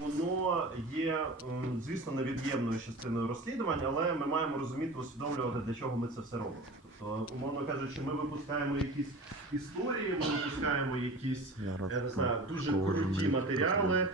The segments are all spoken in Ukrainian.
воно є, звісно, невід'ємною частиною розслідувань, але ми маємо розуміти, усвідомлювати, для чого ми це все робимо. Тобто, умовно кажучи, ми випускаємо якісь історії, ми випускаємо якісь я не знаю, дуже круті матеріали.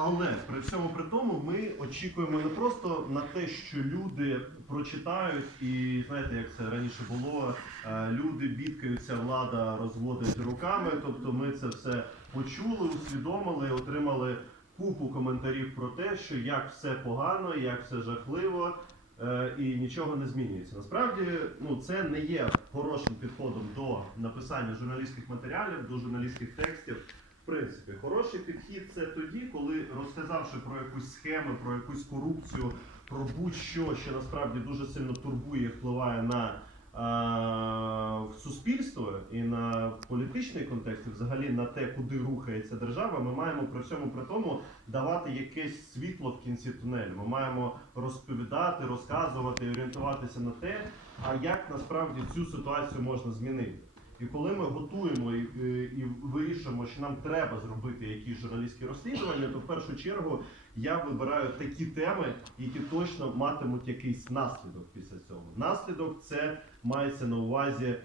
Але при всьому при тому ми очікуємо не просто на те, що люди прочитають, і знаєте, як це раніше було, е, люди бідкаються, влада розводить руками. Тобто ми це все почули, усвідомили, отримали купу коментарів про те, що як все погано, як все жахливо. е, І нічого не змінюється. Насправді, ну це не є хорошим підходом до написання журналістських матеріалів, до журналістських текстів. В принципі, хороший підхід це тоді, коли розказавши про якусь схему, про якусь корупцію, про будь-що, що насправді дуже сильно турбує, і впливає на е, суспільство і на політичний контекст, і взагалі на те, куди рухається держава, ми маємо при всьому при тому давати якесь світло в кінці тунелю. Ми маємо розповідати, розказувати, орієнтуватися на те, а як насправді цю ситуацію можна змінити. І коли ми готуємо і, і, і вирішуємо, що нам треба зробити якісь журналістські розслідування, то в першу чергу я вибираю такі теми, які точно матимуть якийсь наслідок після цього. Наслідок це мається на увазі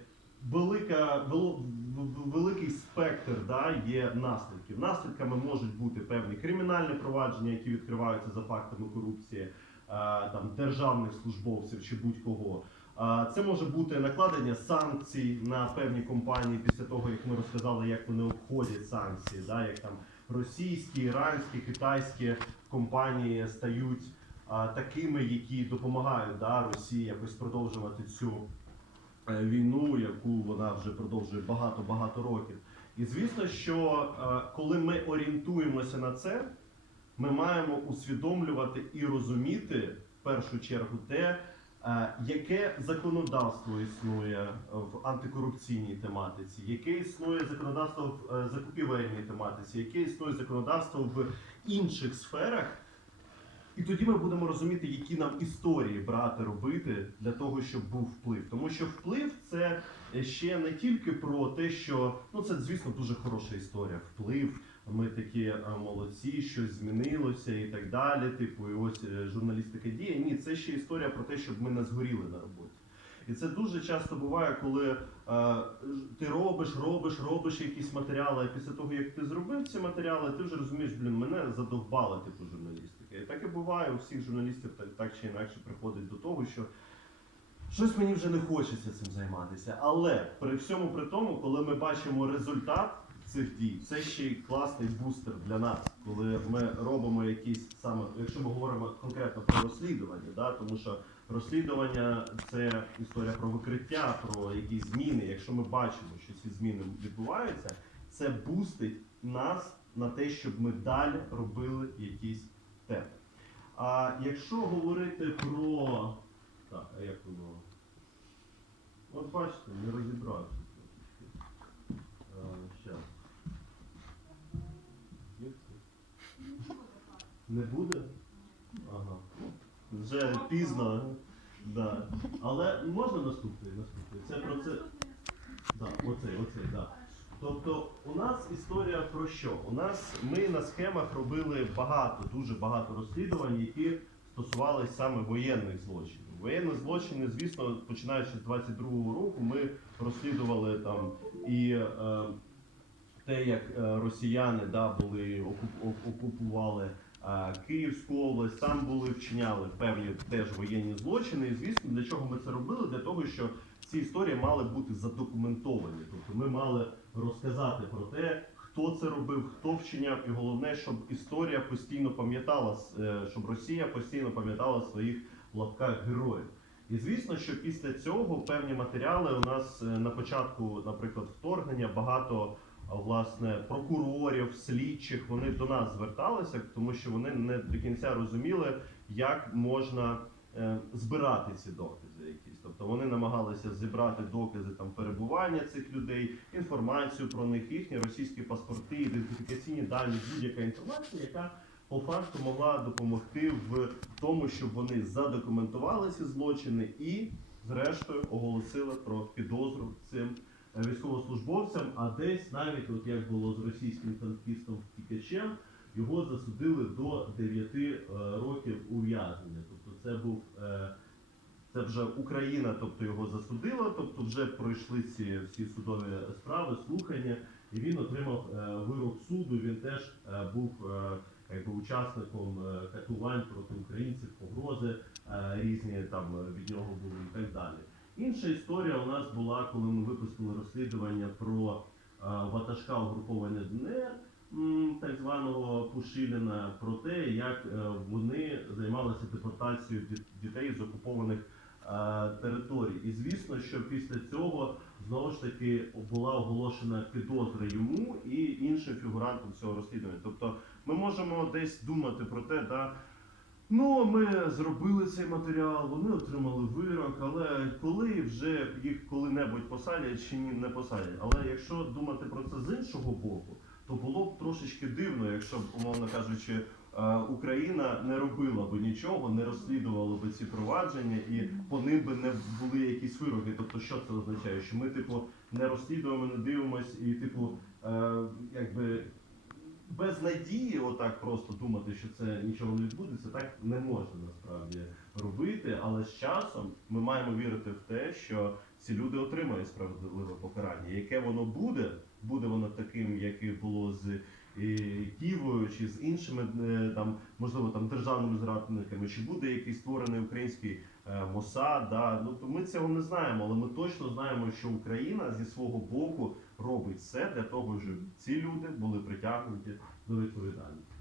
велика, великий спектр да, є наслідків. Наслідками можуть бути певні кримінальні провадження, які відкриваються за фактами корупції е, там, державних службовців чи будь-кого. Це може бути накладення санкцій на певні компанії після того, як ми розказали, як вони обходять санкції, да, як там російські, іранські, китайські компанії стають такими, які допомагають да, Росії якось продовжувати цю е, війну, яку вона вже продовжує багато-багато років. І звісно, що е, коли ми орієнтуємося на це, ми маємо усвідомлювати і розуміти в першу чергу те, яке законодавство існує в антикорупційній тематиці, яке існує законодавство в е, закупівельній тематиці, яке існує законодавство в інших сферах. І тоді ми будемо розуміти, які нам історії брати робити для того, щоб був вплив. Тому що вплив це ще не тільки про те, що ну це звісно дуже хороша історія. Вплив, ми такі молодці, щось змінилося і так далі. Типу, і ось е, журналістика діє. Ні, це ще історія про те, щоб ми не згоріли на роботі. І це дуже часто буває, коли е, ти робиш, робиш, робиш якісь матеріали, а після того, як ти зробив ці матеріали, ти вже розумієш, блін, мене задовбала типу журналістика. І так і буває у всіх журналістів, так, так чи інакше приходить до того, що щось мені вже не хочеться цим займатися. Але при всьому при тому, коли ми бачимо результат цих дій, це ще й класний бустер для нас, коли ми робимо якісь саме, якщо ми говоримо конкретно про розслідування, да, тому що розслідування це історія про викриття, про якісь зміни. Якщо ми бачимо, що ці зміни відбуваються, це бустить нас на те, щоб ми далі робили якісь теми. А якщо говорити про. Так, а як воно? От бачите, не розібрався. Не буде? Ага. Вже пізно. Да. Але можна наступний, наступний. Це про це. Да, оцей, оцей, да. Тобто у нас історія про що? У нас ми на схемах робили багато, дуже багато розслідувань, які стосувалися саме воєнних злочинів. Воєнні злочини, звісно, починаючи з 22-го року, ми розслідували там і е, те, як е, росіяни да, були окуп- оку- окупували е, Київську область, там були вчиняли певні теж воєнні злочини. І звісно, для чого ми це робили? Для того, що ці історії мали бути задокументовані. Тобто ми мали розказати про те, хто це робив, хто вчиняв, і головне, щоб історія постійно пам'ятала, е, щоб Росія постійно пам'ятала своїх в лапках героїв. І звісно, що після цього певні матеріали у нас е, на початку, наприклад, вторгнення багато власне прокурорів, слідчих вони до нас зверталися, тому що вони не до кінця розуміли, як можна е, збирати ці докази якісь. Тобто вони намагалися зібрати докази там перебування цих людей, інформацію про них, їхні російські паспорти, ідентифікаційні дані, будь-яка інформація, яка по факту могла допомогти в тому, щоб вони задокументували ці злочини і, зрештою, оголосили про підозру цим військовослужбовцям. А десь навіть, от як було з російським танкістом втікачем, його засудили до 9 е, років ув'язнення. Тобто це був е, це вже Україна, тобто його засудила, тобто вже пройшли ці всі судові справи, слухання, і він отримав е, вирок суду. Він теж був якби учасником катувань проти українців, погрози різні там від нього були і так далі. Інша історія у нас була, коли ми випустили розслідування про ватажка угруповання ДНР, так званого Пушиліна, про те, як е, вони займалися депортацією дітей з окупованих територій. І звісно, що після цього знову ж таки була оголошена підозра йому і іншим фігурантам цього розслідування. Тобто ми можемо десь думати про те, да, ну ми зробили цей матеріал, вони отримали вирок, але коли вже їх коли-небудь посадять чи ні не посадять. Але якщо думати про це з іншого боку, то було б трошечки дивно, якщо б, умовно кажучи, е, Україна не робила би нічого, не розслідувала би ці провадження, і по ним би не були якісь вироки. Тобто, що це означає? Що ми, типу, не розслідуємо, не дивимось, і, типу, е, якби без надії, отак просто думати, що це нічого не відбудеться, так не можна насправді робити. Але з часом ми маємо вірити в те, що ці люди отримають справедливе покарання. Яке воно буде, буде воно таким, яке було з Києвою чи з іншими е, там, можливо, там державними зрадниками, чи буде якийсь створений український е, Мосад, да? ну то ми цього не знаємо, але ми точно знаємо, що Україна зі свого боку робить все для того, щоб ці люди були притягнуті до відповідальності.